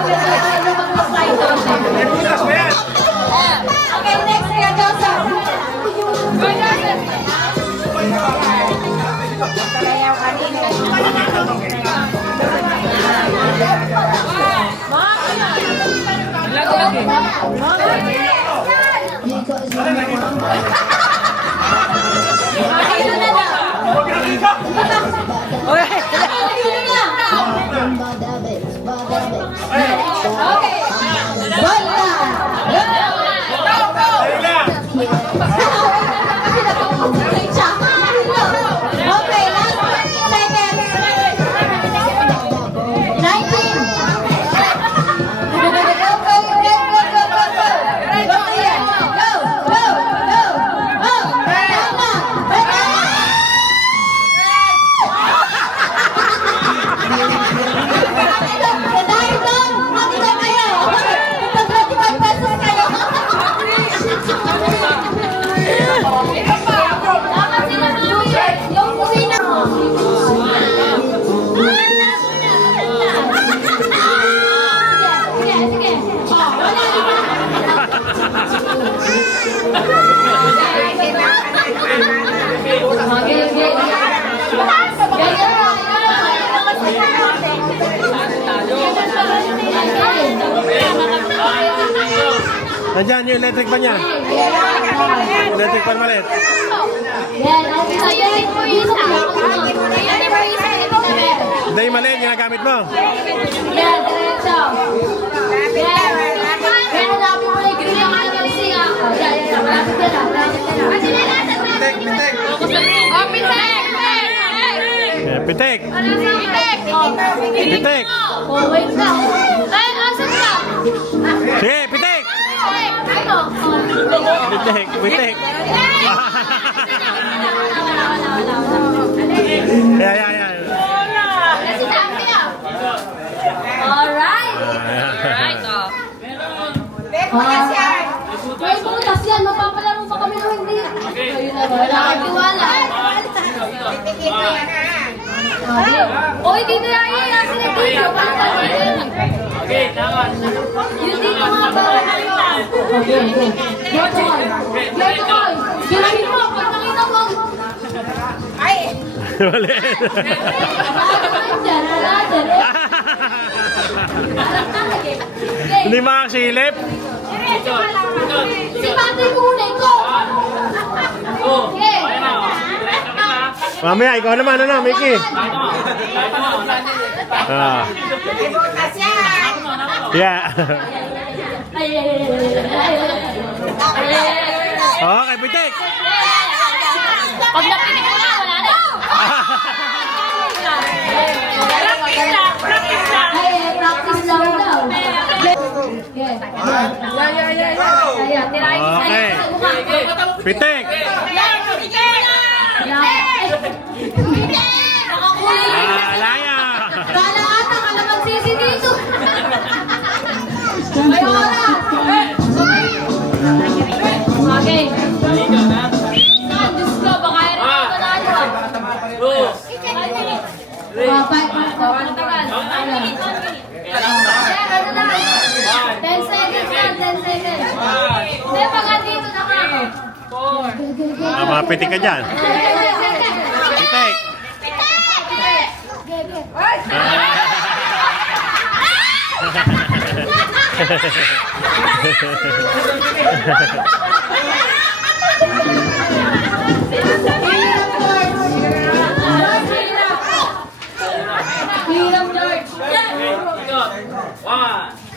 Okay, next Kuya Joseph. Kuya Joseph. Talayaw kanina. Okay. Okay, last seconds. 19. Nandiyan yung electric pan niya. Electric pan maliit. Hindi yung maliit, ginagamit mo. Pitik. Pitik. Sige, pitik. Pitik, pitik. Yan. Alright. May butas yan, mapapalaro pa kami ng hindi. Wala kang tiwala. Oy, dito na yan. Sila dito. Okay, tama. Yung dito mga bawal na yun. Okay. Jojoy. Jojoy. Gilawin mo. Pag nakita mo. Ay. Maliit. Hindi makasilip. Si Patrick Unay ko. Okay. Mamaya, ikaw naman, ano, Mickey? Ah. Yeah. Okay, pitik. Pag napinig mo na, wala na. Practice lang daw. Okay. Pitik. Laya. Kala ata ka na magsisi dito. Ay, oras. Okay. Diyos ko, baka rin ako manalo. 5 tagal. 10 seconds lang, 10 seconds. Hindi, pag dito na ka ako. Mga pitik ka dyan. Pitik. Hirap, George.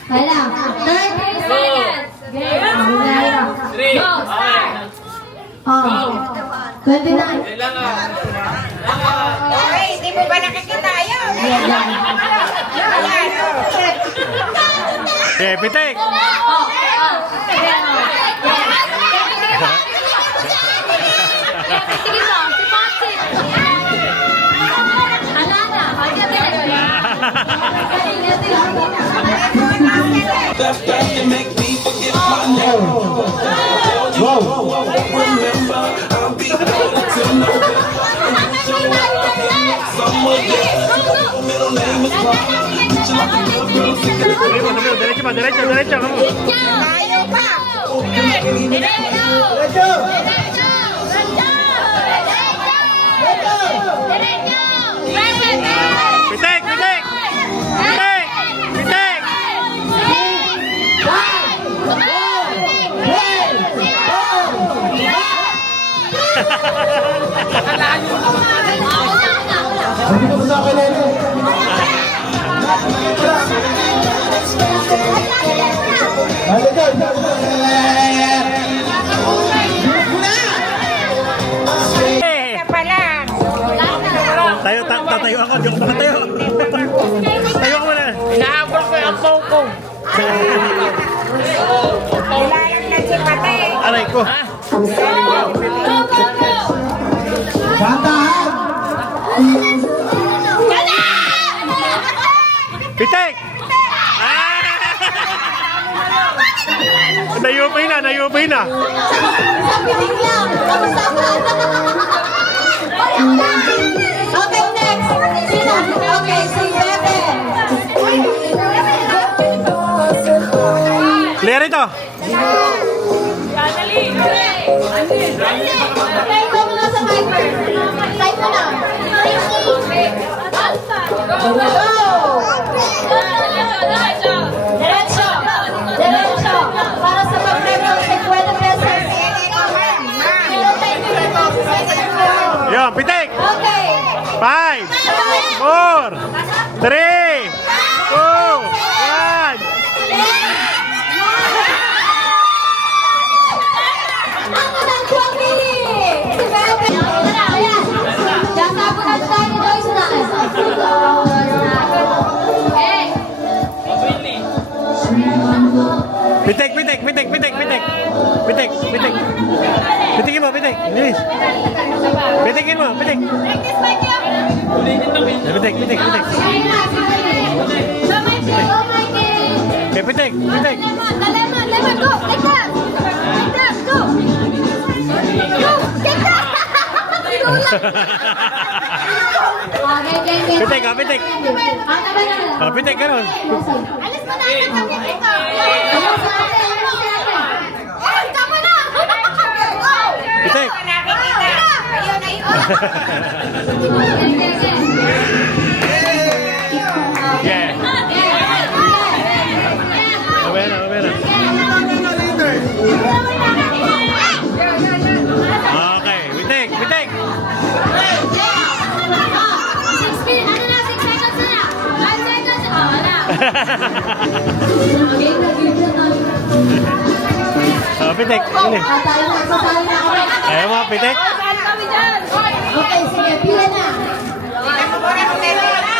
Hala, 30 seconds. Game. Go, start. Oh, 29. Ay, hindi mo ba nakikita yun? Ayan, Okay, pitik. Sige mo, si Patrick. Alana, That can make me forget my name. Remember, I'll be good till November. Someone else, middle name is Bob. treat you like a little girl. Thinking of Sabi mo, diretso pa, diretso, diretso. Come on. Tayo pa. Pitik, pitik! Pitik! Pitik! Eh, Kaya pala. Tayo, tatayo ako. Di ako makatayo. Tayo ako muna. Inahabol ko yung pau ko. Nilalang na si Pate. Aray ko. Pitik! Ah! Nayupay na, nayupay na. Sabihin lang. Okay, next. Sino? Okay, si Bebe. Clear ito. Okay, ikaw muna sa mic. Type mo na. Go! Diretso! Diretso! Para sa pag-premyo, 50 pesos. Meron tayong 50 pesos. Yan, pitik! Okay. 5, 4, 3, 2, 1. Ako ng pamili! Si Bebe! Ayan! Diyan tapo na tayo ni Joyce na. Okay. Pitik, pitik, pitik, pitik, pitik. Pitik, pitik. Pitikin mo, pitik. Bilis. Pitikin mo, pitik. Pitik, pitik, pitik. Okay, pitik, pitik. Lemon, go! Take that! Take that! Go! Go! Take that! Okay. Pitik, ah, pitik. Ah, pitik, ganun. Alis mo na ang kami dito! Alis mo natin! Alis ka mo na! Pitik. Nakikita. Ayun, ayun. Yeah. Awera, awera. Okay, pitik, pitik. 16, ano na? 6 seconds na! 5 seconds! Oh, wala! Okay, nag-video na. Oh, pitik. Bilis. Tayo na kami. Ayaw mo, pitik. Okay, sige, pila na. Tingnan mo muna kung meron.